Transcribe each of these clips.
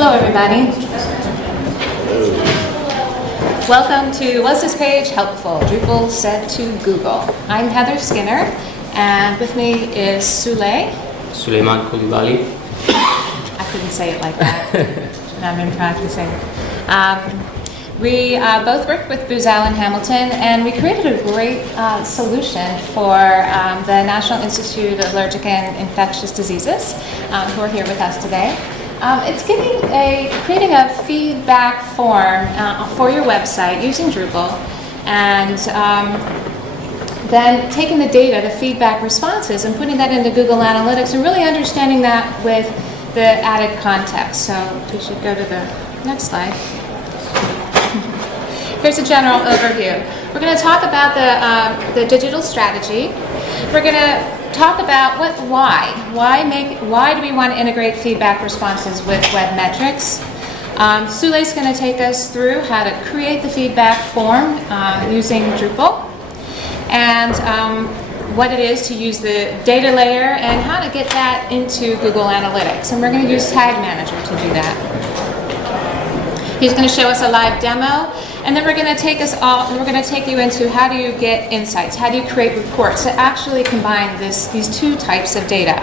Hello, everybody. Welcome to Was This Page Helpful? Drupal said to Google. I'm Heather Skinner, and with me is Suleiman Coulibaly. I couldn't say it like that, and I've been practicing. We both worked with Buzell and Hamilton, and we created a great solution for the National Institute of Allergic and Infectious Diseases, who are here with us today. It's creating a feedback form for your website using Drupal, and then taking the data, the feedback responses, and putting that into Google Analytics, and really understanding that with the added context. So we should go to the next slide. Here's a general overview. We're going to talk about the digital strategy. We're going to talk about why do we want to integrate feedback responses with web metrics. Sule's going to take us through how to create the feedback form using Drupal, and what it is to use the data layer and how to get that into Google Analytics. And we're going to use Tag Manager to do that. He's going to show us a live demo, and then we're going to take you into how do you get insights, how do you create reports that actually combine these two types of data.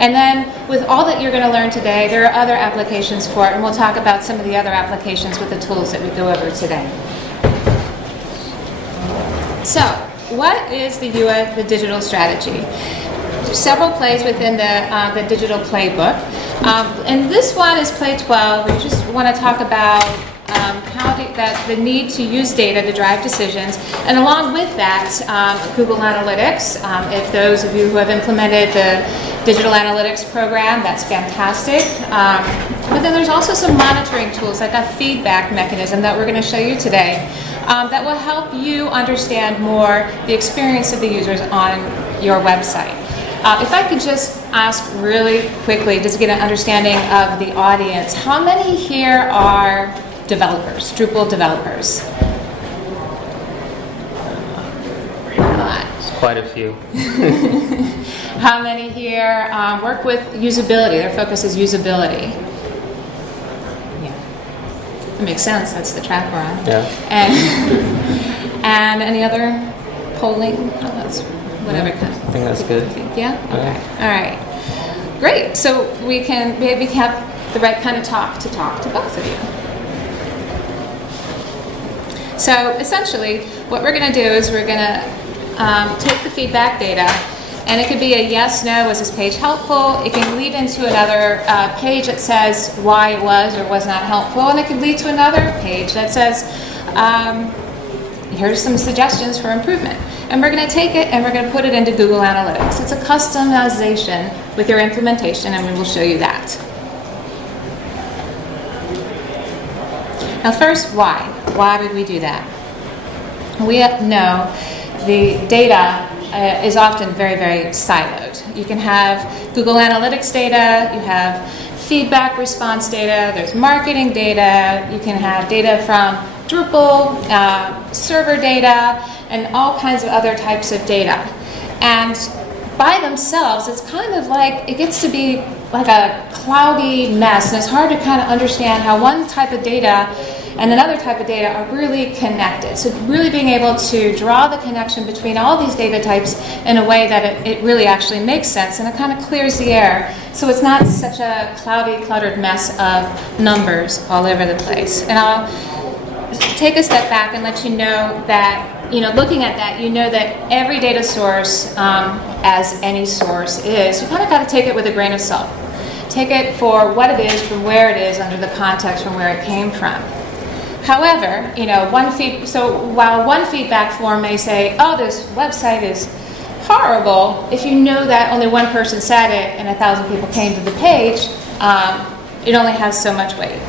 And then with all that you're going to learn today, there are other applications for it, and we'll talk about some of the other applications with the tools that we go over today. So, what is the digital strategy? Several plays within the digital playbook. And this one is play 12. We just want to talk about the need to use data to drive decisions. And along with that, Google Analytics. If those of you who have implemented the digital analytics program, that's fantastic. But then there's also some monitoring tools, like a feedback mechanism that we're going to show you today, that will help you understand more the experience of the users on your website. If I could just ask really quickly, just to get an understanding of the audience, how many here are developers, Drupal developers? Quite a few. How many here work with usability? Their focus is usability. Yeah, it makes sense. That's the track we're on. Yeah. And any other polling? Oh, that's whatever kind. I think that's good. Yeah. Okay. All right. Great. So we can maybe have the right kind of talk to both of you. So essentially, what we're going to do is we're going to take the feedback data, and it could be a yes, no, was this page helpful? It can lead into another page that says why it was or was not helpful, and it could lead to another page that says, here's some suggestions for improvement. And we're going to take it and we're going to put it into Google Analytics. It's a customization with your implementation, and we will show you that. Now first, why? Why would we do that? We know the data is often very, very siloed. You can have Google Analytics data, you have feedback response data, there's marketing data, you can have data from Drupal, server data, and all kinds of other types of data. And by themselves, it's kind of like, it gets to be like a cloudy mess, and it's hard to kind of understand how one type of data and another type of data are really connected. So really being able to draw the connection between all these data types in a way that it really actually makes sense, and it kind of clears the air. So it's not such a cloudy, cluttered mess of numbers all over the place. And I'll take a step back and let you know that, looking at that, you know that every data source, as any source is, you kind of got to take it with a grain of salt. Take it for what it is, from where it is, under the context from where it came from. However, while one feedback form may say, oh, this website is horrible, if you know that only one person said it and 1,000 people came to the page, it only has so much weight.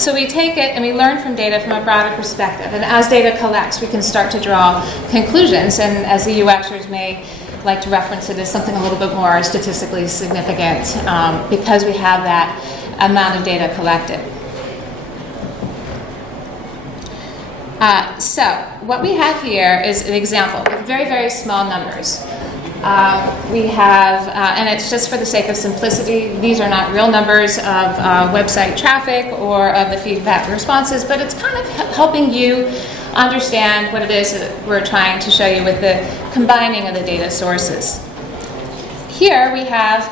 So we take it and we learn from data from a broader perspective. And as data collects, we can start to draw conclusions. And as the UXers may like to reference it as something a little bit more statistically significant, because we have that amount of data collected. So what we have here is an example with very, very small numbers. We have, and it's just for the sake of simplicity, these are not real numbers of website traffic or of the feedback responses, but it's kind of helping you understand what it is that we're trying to show you with the combining of the data sources. Here we have,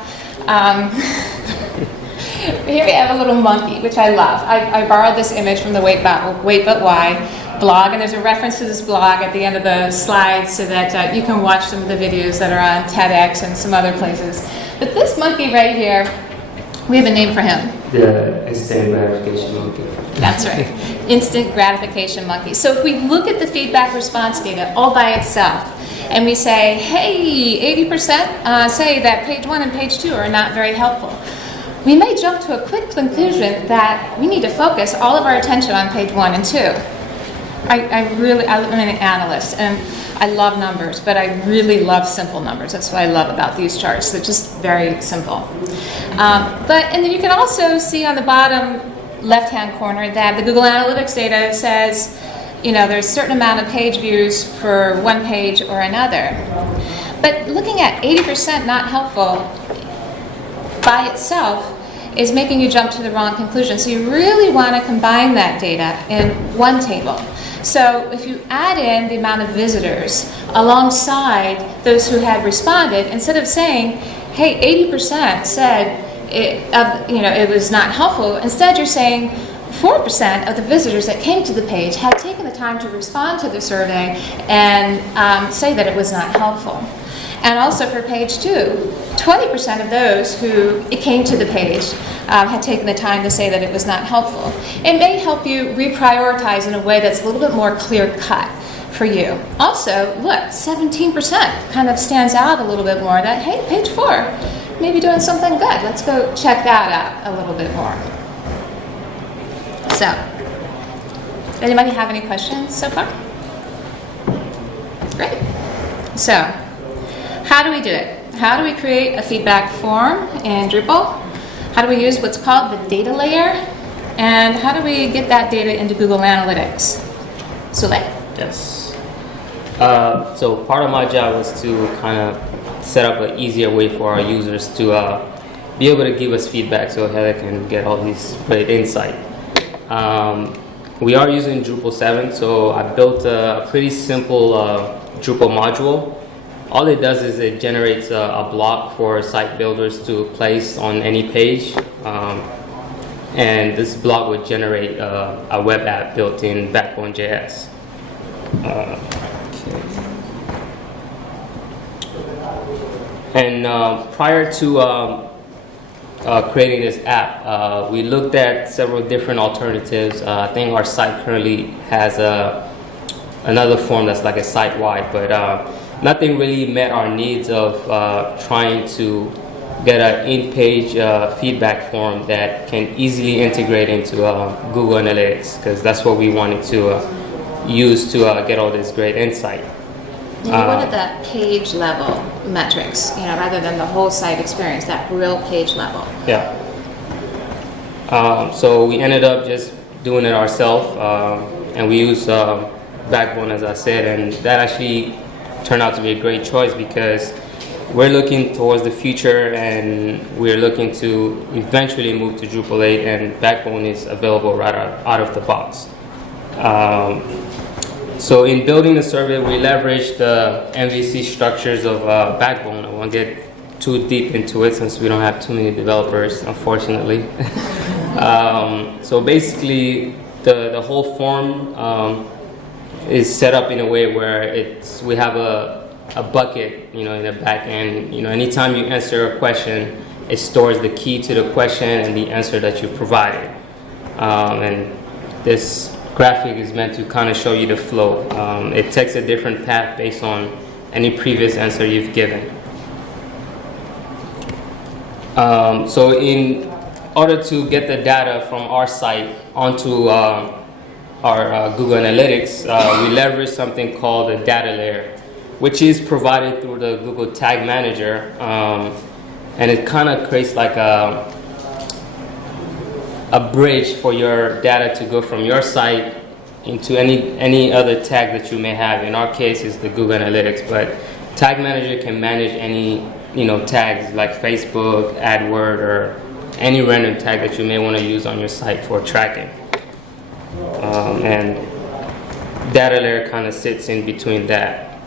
here we have a little monkey, which I love. I borrowed this image from the Wait But Why blog, and there's a reference to this blog at the end of the slides so that you can watch some of the videos that are on TEDx and some other places. But this monkey right here, we have a name for him. The instant gratification monkey. That's right, instant gratification monkey. So if we look at the feedback response data all by itself, and we say, hey, 80% say that page 1 and page 2 are not very helpful, we may jump to a quick conclusion that we need to focus all of our attention on page 1 and 2. I'm an analyst, and I love numbers, but I really love simple numbers. That's what I love about these charts. They're just very simple. And then you can also see on the bottom left-hand corner that the Google Analytics data says, there's a certain amount of page views for one page or another. But looking at 80% not helpful by itself is making you jump to the wrong conclusion. So you really want to combine that data in one table. So if you add in the amount of visitors alongside those who had responded, instead of saying, hey, 80% said it was not helpful, instead you're saying 4% of the visitors that came to the page had taken the time to respond to the survey and say that it was not helpful. And also for page 2, 20% of those who came to the page had taken the time to say that it was not helpful. It may help you reprioritize in a way that's a little bit more clear-cut for you. Also, look, 17% kind of stands out a little bit more that, hey, page 4, maybe doing something good. Let's go check that out a little bit more. So, anybody have any questions so far? Great. So, how do we do it? How do we create a feedback form in Drupal? How do we use what's called the data layer? And how do we get that data into Google Analytics? Sule? Yes. So part of my job was to kind of set up an easier way for our users to be able to give us feedback so Heather can get all these great insight. We are using Drupal 7, so I built a pretty simple Drupal module. All it does is it generates a block for site builders to place on any page. And this block would generate a web app built in Backbone.js. And prior to creating this app, we looked at several different alternatives. I think our site currently has another form that's like a site-wide, but nothing really met our needs of trying to get an in-page feedback form that can easily integrate into Google Analytics, because that's what we wanted to use to get all this great insight. We wanted that page level metrics, rather than the whole site experience, that real page level. Yeah. So we ended up just doing it ourselves, and we used Backbone, as I said, and that actually turned out to be a great choice because we're looking towards the future and we're looking to eventually move to Drupal 8, and Backbone is available right out of the box. So in building the survey, we leveraged the MVC structures of Backbone. I won't get too deep into it since we don't have too many developers, unfortunately. So basically, the whole form is set up in a way where we have a bucket, in the back end. Anytime you answer a question, it stores the key to the question and the answer that you provided. And this graphic is meant to kind of show you the flow. It takes a different path based on any previous answer you've given. So in order to get the data from our site onto our Google Analytics, we leverage something called the dataLayer, which is provided through the Google Tag Manager, and it kind of creates like a bridge for your data to go from your site into any other tag that you may have. In our case, it's the Google Analytics, but Tag Manager can manage any tags like Facebook, AdWord, or any random tag that you may want to use on your site for tracking. And dataLayer kind of sits in between that.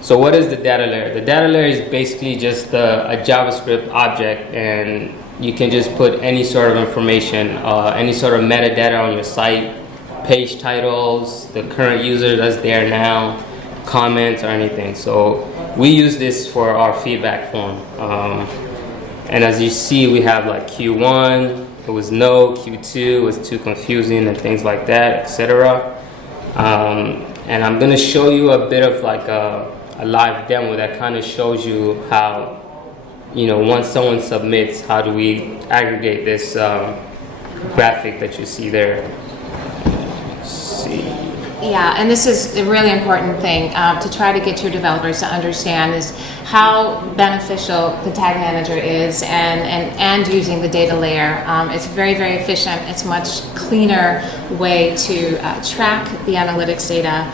So what is the dataLayer? The dataLayer is basically just a JavaScript object, and you can just put any sort of information, any sort of metadata on your site, page titles, the current user that's there now, comments, or anything. So we use this for our feedback form. And as you see, we have like Q1, it was no, Q2 was too confusing, and things like that, etc. And I'm going to show you a bit of like a live demo that kind of shows you how, once someone submits, how do we aggregate this graphic that you see there. Let's see. Yeah, and this is a really important thing to try to get your developers to understand is how beneficial the tag manager is and using the data layer. It's very, very efficient. It's a much cleaner way to track the analytics data